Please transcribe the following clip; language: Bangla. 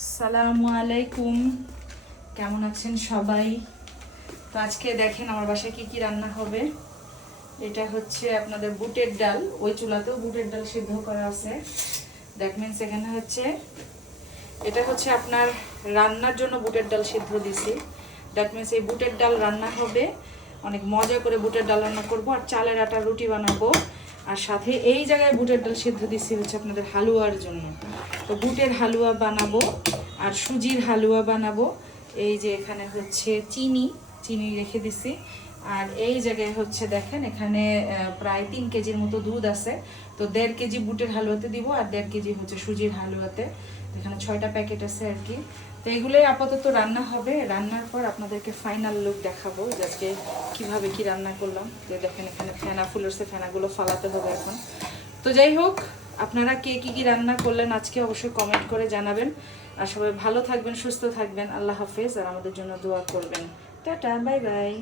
আসসালামু আলাইকুম, কেমন আছেন সবাই? তো আজকে দেখেন আমার বাসায় কি কি রান্না হবে। এটা হচ্ছে আপনাদের বুটের ডাল, ওই চুলাতেও বুটের ডাল সিদ্ধ করা আছে। দ্যাট মিনস এখানে হচ্ছে এটা হচ্ছে আপনার রান্নার জন্য বুটের ডাল সিদ্ধ দিছি। দ্যাট মিনস এই বুটের ডাল রান্না হবে, অনেক মজা করে বুটের ডাল রান্না করব, আর চালের আটা রুটি বানাবো। আর সাথে এই জায়গায় বুটের ডাল সিদ্ধ দিছি হচ্ছে আপনাদের হালুয়ার জন্য। তো বুটের হালুয়া বানাবো আর সুজির হালুয়া বানাবো। এই যে এখানে হচ্ছে চিনি রেখে দিছি। আর এই জায়গায় হচ্ছে দেখেন এখানে প্রায় 3 কেজির মতো দুধ আছে। তো 1.5 কেজি বুটের হালুয়াতে দিব আর 1.5 কেজি হচ্ছে সুজির হালুয়াতে। এখানে 6টা প্যাকেট আছে আর কি। তো এগুলোই আপাতত রান্না হবে। রান্নার পর আপনাদেরকে ফাইনাল লুক দেখাবো যে আজকে কীভাবে কি রান্না করলাম। যে দেখেন এখানে ফেনা ফুলেছে, ফেনাগুলো ফালাতে হবে এখন। তো যাই হোক, আপনারা কে কী রান্না করলেন আজকে অবশ্যই কমেন্ট করে জানাবেন। আর সবাই ভালো থাকবেন, সুস্থ থাকবেন। আল্লাহ হাফেজ। আর আমাদের জন্য দোয়া করবেন। Tata, bye bye.